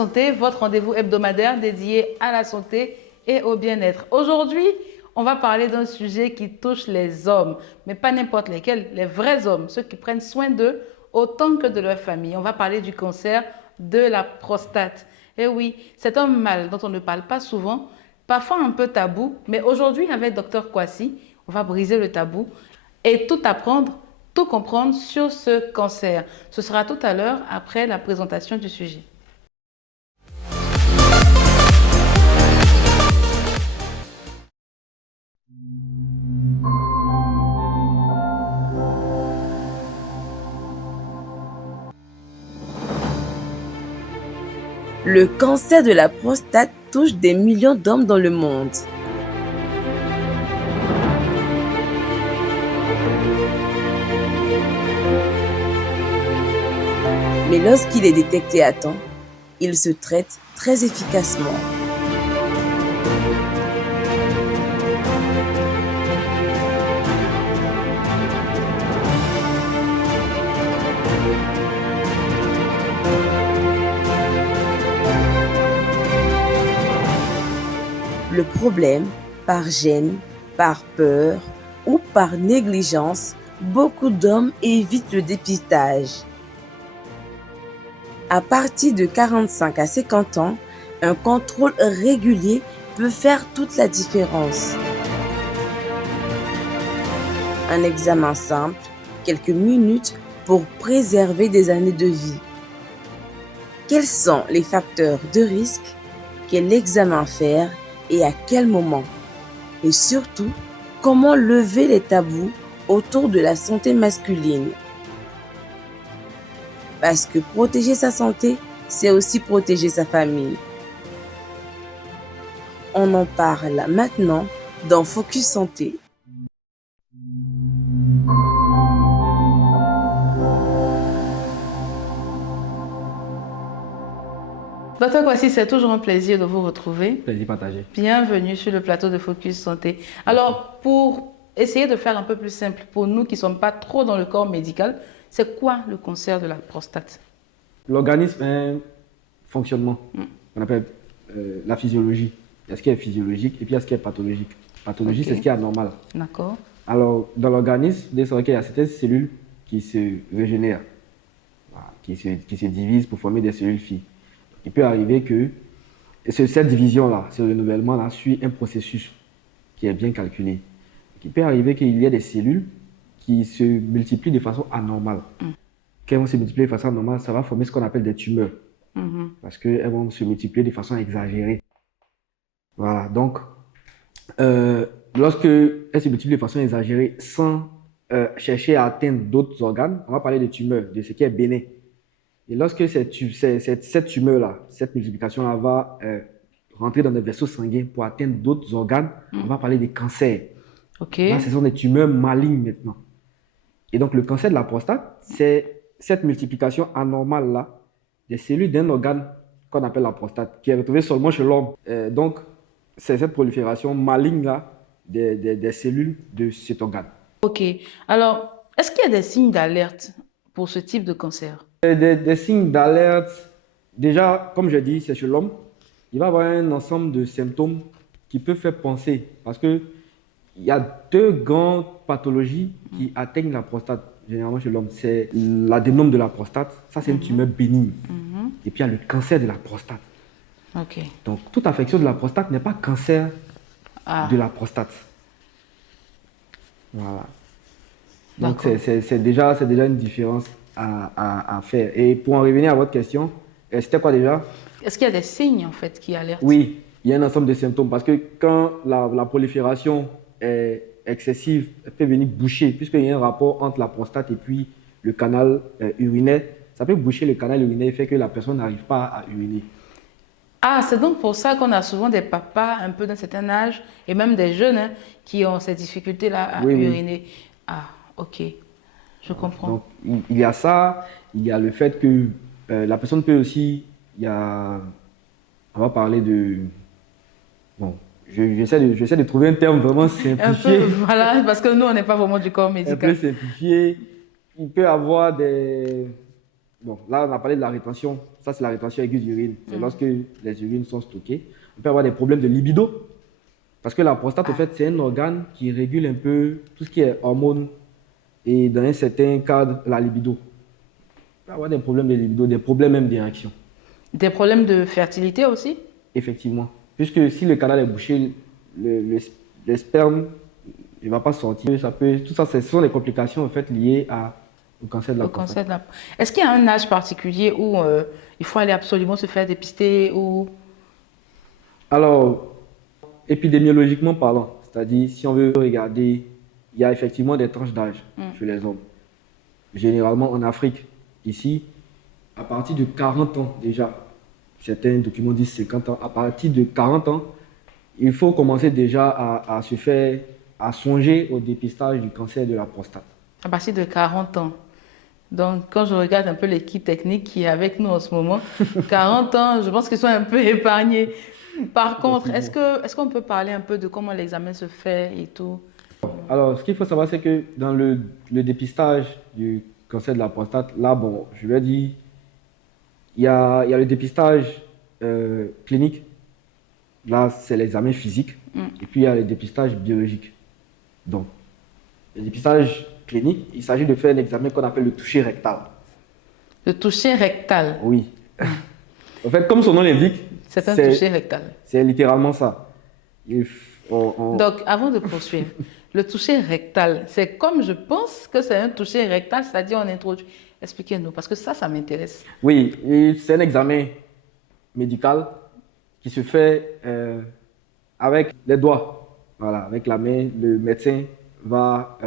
Santé, votre rendez-vous hebdomadaire dédié à la santé et au bien-être. Aujourd'hui, on va parler d'un sujet qui touche les hommes, mais pas n'importe lesquels, les vrais hommes, ceux qui prennent soin d'eux autant que de leur famille. On va parler du cancer de la prostate. Et oui, c'est un mal dont on ne parle pas souvent, parfois un peu tabou, mais aujourd'hui avec Dr Kwasi, on va briser le tabou et tout apprendre, tout comprendre sur ce cancer. Ce sera tout à l'heure après la présentation du sujet. Le cancer de la prostate touche des millions d'hommes dans le monde. Mais lorsqu'il est détecté à temps, il se traite très efficacement. Le problème, par gêne, par peur ou par négligence, beaucoup d'hommes évitent le dépistage. À partir de 45 à 50 ans, un contrôle régulier peut faire toute la différence. Un examen simple, quelques minutes pour préserver des années de vie. Quels sont les facteurs de risque? Quel examen faire et à quel moment? Et surtout, comment lever les tabous autour de la santé masculine? Parce que protéger sa santé, c'est aussi protéger sa famille. On en parle maintenant dans Focus Santé. Dr Kwasi, c'est toujours un plaisir de vous retrouver. Plaisir partagé. Bienvenue sur le plateau de Focus Santé. Alors, pour essayer de faire un peu plus simple, pour nous qui ne sommes pas trop dans le corps médical, c'est quoi le cancer de la prostate? L'organisme est un fonctionnement qu'on appelle la physiologie. Il y a ce qui est physiologique et puis il y a ce qui est pathologique. Pathologie, c'est ce qui est anormal. D'accord. Alors, dans l'organisme, c'est vrai qu'il y a certaines cellules qui se régénèrent, voilà, qui se divisent pour former des cellules filles. Il peut arriver que cette division-là, ce renouvellement-là, suit un processus qui est bien calculé. Il peut arriver qu'il y ait des cellules qui se multiplient de façon anormale. Quand elles vont se multiplier de façon anormale, ça va former ce qu'on appelle des tumeurs. Parce qu'elles vont se multiplier de façon exagérée. Voilà, donc, lorsque elles se multiplient de façon exagérée sans chercher à atteindre d'autres organes, on va parler de tumeurs, de ce qui est bénin. Et lorsque cette tumeur-là, cette multiplication-là va rentrer dans des vaisseaux sanguins pour atteindre d'autres organes, on va parler des cancers. Là, ce sont des tumeurs malignes maintenant. Et donc, le cancer de la prostate, c'est cette multiplication anormale-là des cellules d'un organe qu'on appelle la prostate, qui est retrouvée seulement chez l'homme. Donc, c'est cette prolifération maligne-là des cellules de cet organe. Ok. Alors, est-ce qu'il y a des signes d'alerte pour ce type de cancer? Des signes d'alerte, déjà, comme je dis, c'est chez l'homme. Il va y avoir un ensemble de symptômes qui peuvent faire penser, parce qu'il y a deux grandes pathologies qui atteignent la prostate, généralement chez l'homme. C'est l'adénome de la prostate, ça c'est une tumeur bénigne. Et puis il y a le cancer de la prostate. Ok. Donc, toute affection de la prostate n'est pas cancer de la prostate. Voilà. Donc, c'est déjà une différence à faire. Et pour en revenir à votre question, c'était quoi déjà? Est-ce qu'il y a des signes, en fait, qui alertent? Oui, il y a un ensemble de symptômes. Parce que quand la prolifération est excessive, elle peut venir boucher, puisqu'il y a un rapport entre la prostate et puis le canal urinaire. Ça peut boucher le canal urinaire et fait que la personne n'arrive pas à uriner. Ah, c'est donc pour ça qu'on a souvent des papas un peu d'un certain âge, et même des jeunes qui ont ces difficultés-là à uriner. Oui. Ah, ok, je comprends. Donc, il y a ça, il y a le fait que la personne peut aussi, on va parler de, bon, j'essaie de trouver un terme vraiment simplifié. Un peu, voilà, parce que nous, on n'est pas vraiment du corps médical. Un peu simplifié. Il peut avoir des, bon, là, on a parlé de la rétention ça c'est la rétention aiguë d'urine, c'est lorsque les urines sont stockées. On peut avoir des problèmes de libido, parce que la prostate, en fait, c'est un organe qui régule un peu tout ce qui est hormones et dans un certain cadre, la libido. On peut avoir des problèmes de libido, des problèmes même d'érection. Des problèmes de fertilité aussi? Effectivement. Puisque si le canal est bouché, le sperme ne va pas sortir. Tout ça, ce sont des complications en fait, liées au cancer de la prostate. Est-ce qu'il y a un âge particulier où il faut aller absolument se faire dépister ou... Alors, épidémiologiquement parlant, c'est-à-dire si on veut regarder, il y a effectivement des tranches d'âge chez les hommes. Généralement en Afrique, ici, à partir de 40 ans déjà, certains documents disent 50 ans, à partir de 40 ans, il faut commencer déjà à songer au dépistage du cancer de la prostate. À partir de 40 ans. Donc, quand je regarde un peu l'équipe technique qui est avec nous en ce moment, 40 ans, je pense qu'ils sont un peu épargnés. Par contre, est-ce qu'on peut parler un peu de comment l'examen se fait et tout? Alors, ce qu'il faut savoir, c'est que dans le dépistage du cancer de la prostate, là, bon, je vais dire, il y a le dépistage clinique. Là, c'est l'examen physique. Et puis, il y a le dépistage biologique. Donc, le dépistage clinique, il s'agit de faire un examen qu'on appelle le toucher rectal. Le toucher rectal? Oui. En fait, comme son nom l'indique, c'est un toucher rectal. C'est littéralement ça. Donc, avant de poursuivre, le toucher rectal, c'est comme je pense que c'est un toucher rectal, c'est-à-dire on introduit. Expliquez-nous, parce que ça m'intéresse. Oui, c'est un examen médical qui se fait avec les doigts. Voilà, avec la main, le médecin va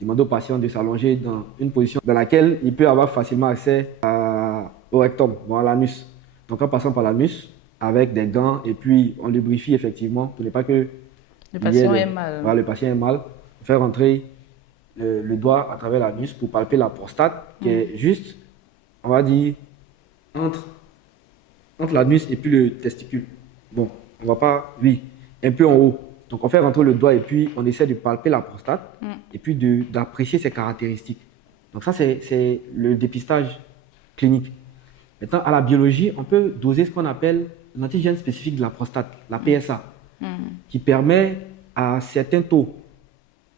demander au patient de s'allonger dans une position dans laquelle il peut avoir facilement accès au rectum, à l'anus. Donc en passant par l'anus, avec des gants, et puis on lubrifie effectivement pour ne pas que le patient ait mal. Voilà, le patient ait mal. On fait rentrer le doigt à travers l'anus pour palper la prostate, qui est juste, on va dire, entre l'anus et puis le testicule. Bon, on va pas, oui, un peu en haut. Donc on fait rentrer le doigt et puis on essaie de palper la prostate et puis d'apprécier ses caractéristiques. Donc ça, c'est le dépistage clinique. Maintenant, à la biologie, on peut doser ce qu'on appelle l'antigène spécifique de la prostate, la PSA, qui permet à certains taux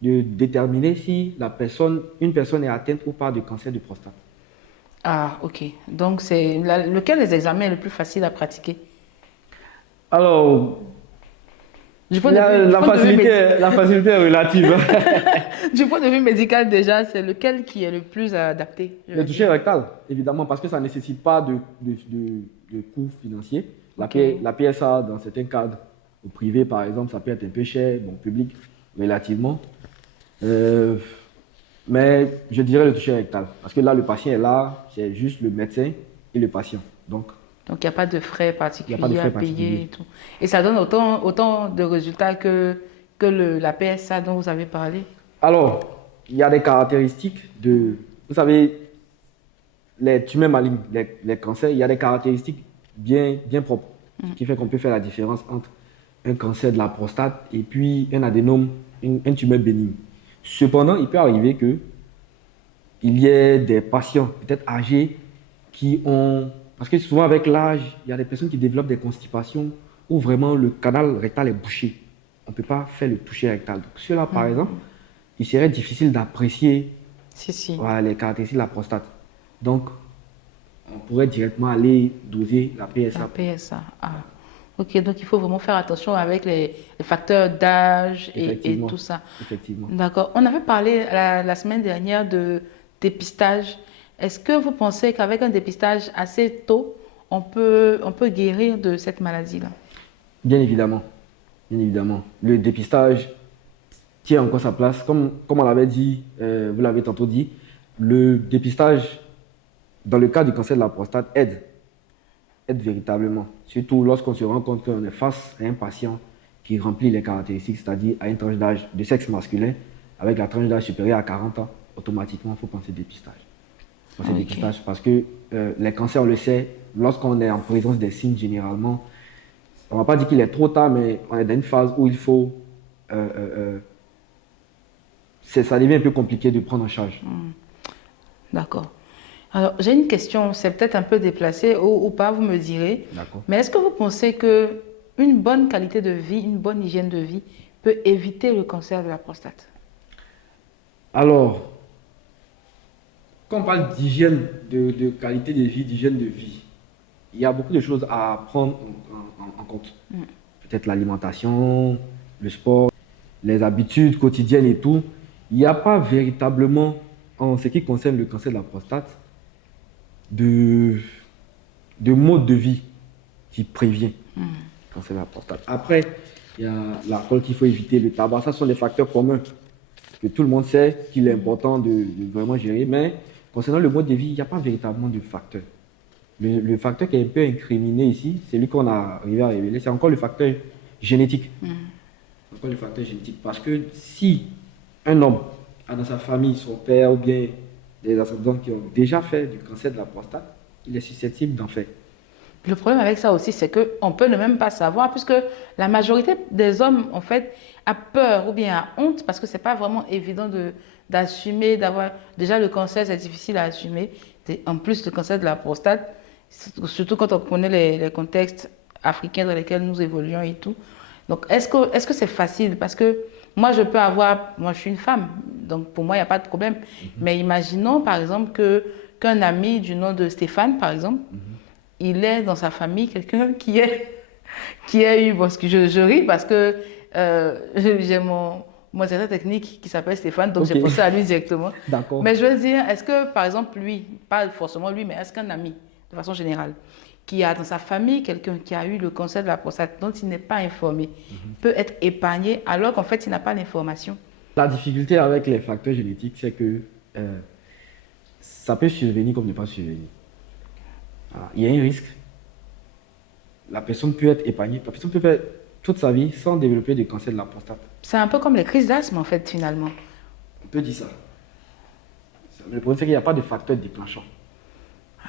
de déterminer si une personne est atteinte ou pas de cancer de prostate. Ah, ok. Donc, c'est lequel des examens est le plus facile à pratiquer? Alors, la facilité est relative. Du point de vue médical, déjà, c'est lequel qui est le plus adapté? Le toucher rectal, évidemment, parce que ça ne nécessite pas de coûts financiers. La PSA, dans certains cadres, au privé par exemple, ça peut être un peu cher, bon, public, relativement. Mais je dirais le toucher rectal, parce que là, le patient est là, c'est juste le médecin et le patient. Donc, il n'y a pas de frais particuliers à payer et tout. Et ça donne autant de résultats que la PSA dont vous avez parlé? Alors, il y a des caractéristiques vous savez, les tumeurs malignes, les cancers, il y a des caractéristiques bien propres, ce qui fait qu'on peut faire la différence entre un cancer de la prostate et puis un adénome, un tumeur bénigne. Cependant, il peut arriver qu'il y ait des patients, peut-être âgés, qui ont... Parce que souvent, avec l'âge, il y a des personnes qui développent des constipations où vraiment le canal rectal est bouché. On ne peut pas faire le toucher rectal. Donc, ceux-là, par exemple, il serait difficile d'apprécier voilà, les caractéristiques de la prostate. Donc, on pourrait directement aller doser la PSA. La PSA, ah. Ok, donc il faut vraiment faire attention avec les facteurs d'âge et tout ça. Effectivement. D'accord. On avait parlé la semaine dernière de dépistage. Est-ce que vous pensez qu'avec un dépistage assez tôt, on peut guérir de cette maladie-là? Bien évidemment. Bien évidemment. Le dépistage tient encore sa place. Comme on l'avait dit, vous l'avez tantôt dit, le dépistage, dans le cas du cancer de la prostate, aide véritablement. Surtout lorsqu'on se rend compte qu'on est face à un patient qui remplit les caractéristiques, c'est-à-dire à une tranche d'âge de sexe masculin, avec la tranche d'âge supérieure à 40 ans, automatiquement, il faut penser dépistage. Dépistage parce que les cancers, on le sait, lorsqu'on est en présence des signes, généralement, on ne va pas dire qu'il est trop tard, mais on est dans une phase où il faut... ça devient un peu compliqué de prendre en charge. D'accord. Alors, j'ai une question, c'est peut-être un peu déplacé ou pas, vous me direz. D'accord. Mais est-ce que vous pensez que une bonne qualité de vie, une bonne hygiène de vie peut éviter le cancer de la prostate? Alors, quand on parle d'hygiène, de qualité de vie, d'hygiène de vie, il y a beaucoup de choses à prendre en compte. Peut-être l'alimentation, le sport, les habitudes quotidiennes et tout. Il n'y a pas véritablement, en ce qui concerne le cancer de la prostate, de, de mode de vie qui prévient le cancer de la prostate. Après, il y a l'alcool qu'il faut éviter, le tabac, ça sont des facteurs communs que tout le monde sait qu'il est important de vraiment gérer. Mais concernant le mode de vie, il n'y a pas véritablement de facteur. Le facteur qui est un peu incriminé ici, c'est lui qu'on a arrivé à révéler, c'est encore le facteur génétique. Encore le facteur génétique. Parce que si un homme a dans sa famille son père ou bien des ascendants qui ont déjà fait du cancer de la prostate, il est susceptible d'en faire. Le problème avec ça aussi, c'est qu'on peut ne même pas savoir, puisque la majorité des hommes, en fait, a peur ou bien a honte, parce que c'est pas vraiment évident d'assumer, d'avoir... Déjà, le cancer, c'est difficile à assumer. En plus, le cancer de la prostate, surtout quand on connaît les contextes africains dans lesquels nous évoluons et tout. Donc, est-ce que c'est facile? Parce que moi, moi, je suis une femme, donc pour moi, il n'y a pas de problème. Mais imaginons, par exemple, qu'un ami du nom de Stéphane, par exemple, il est dans sa famille quelqu'un qui a eu, parce que je ris parce que j'ai mon directeur technique qui s'appelle Stéphane, donc Ok. j'ai pensé à lui directement. D'accord. Mais je veux dire, est-ce que par exemple lui, pas forcément lui, mais est-ce qu'un ami, de façon générale, qui a dans sa famille quelqu'un qui a eu le cancer de la prostate dont il n'est pas informé, peut être épargné alors qu'en fait il n'a pas l'information? La difficulté avec les facteurs génétiques, c'est que ça peut survenir comme ne pas survenir. Voilà. Il y a un risque. La personne peut être épargnée. La personne peut faire toute sa vie sans développer de cancer de la prostate. C'est un peu comme les crises d'asthme en fait finalement. On peut dire ça. Le problème, c'est qu'il n'y a pas de facteur déclenchant.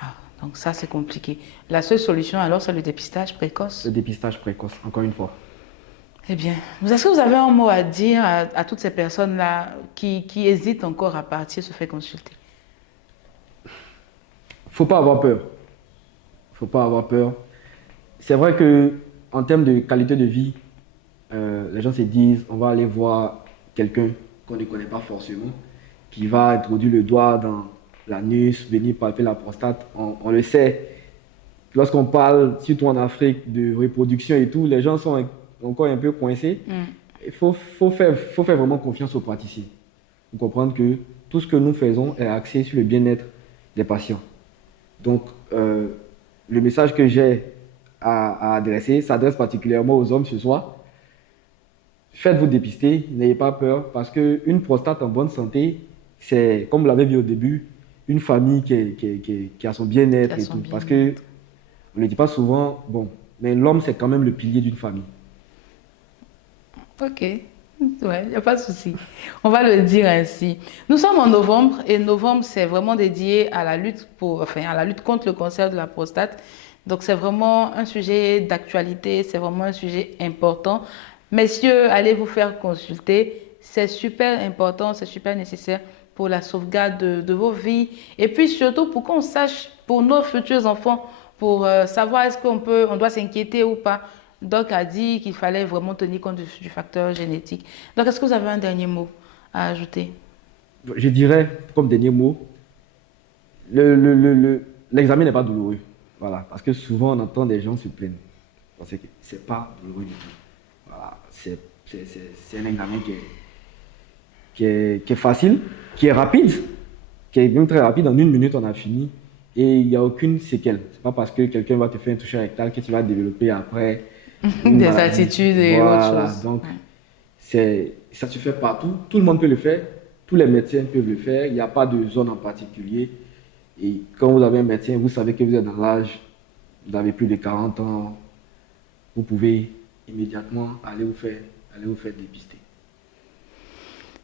Ah, donc ça c'est compliqué. La seule solution alors c'est le dépistage précoce. Le dépistage précoce, encore une fois. Eh bien, est-ce que vous avez un mot à dire à toutes ces personnes-là qui hésitent encore à partir se faire consulter? Faut pas avoir peur. Faut pas avoir peur. C'est vrai que en termes de qualité de vie, les gens se disent, on va aller voir quelqu'un qu'on ne connaît pas forcément, qui va introduire le doigt dans l'anus, venir palper la prostate. On le sait. Lorsqu'on parle, surtout en Afrique, de reproduction et tout, les gens sont encore un peu coincés. Il faut faire vraiment confiance aux praticiens. Pour comprendre que tout ce que nous faisons est axé sur le bien-être des patients. Donc, le message que j'ai à adresser s'adresse particulièrement aux hommes ce soir. Faites-vous dépister, n'ayez pas peur, parce qu'une prostate en bonne santé, c'est, comme vous l'avez vu au début, une famille qui a son bien-être et tout. Parce que, on ne le dit pas souvent, bon, mais l'homme, c'est quand même le pilier d'une famille. Ok, ouais, il n'y a pas de souci. On va le dire ainsi. Nous sommes en novembre et novembre, c'est vraiment dédié à la lutte à la lutte contre le cancer de la prostate. Donc, c'est vraiment un sujet d'actualité, c'est vraiment un sujet important. Messieurs, allez vous faire consulter. C'est super important, c'est super nécessaire pour la sauvegarde de vos vies. Et puis surtout pour qu'on sache, pour nos futurs enfants, pour savoir est-ce on doit s'inquiéter ou pas. Doc a dit qu'il fallait vraiment tenir compte du facteur génétique. Donc, est-ce que vous avez un dernier mot à ajouter? Je dirais, comme dernier mot, l'examen n'est pas douloureux. Voilà, parce que souvent on entend des gens se plaindre. Parce que c'est pas douloureux du tout. Voilà, c'est un examen qui est facile, qui est rapide, qui est même très rapide. En 1 minute, on a fini. Et il n'y a aucune séquelle. C'est pas parce que quelqu'un va te faire un toucher rectal que tu vas développer après des attitudes et voilà, autres choses. Donc, ça se fait partout. Tout le monde peut le faire. Tous les médecins peuvent le faire. Il n'y a pas de zone en particulier. Et quand vous avez un médecin, vous savez que vous êtes dans l'âge, vous avez plus de 40 ans, vous pouvez immédiatement aller vous faire dépister.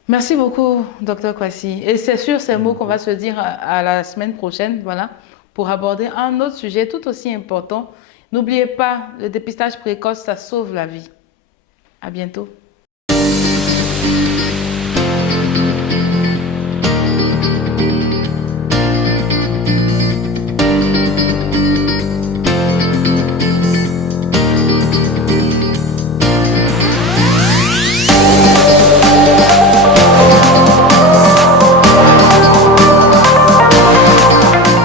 Merci beaucoup, Dr Kwasi. Et c'est sur ces mots qu'on va se dire à la semaine prochaine, voilà, pour aborder un autre sujet tout aussi important. N'oubliez pas, le dépistage précoce, ça sauve la vie. À bientôt.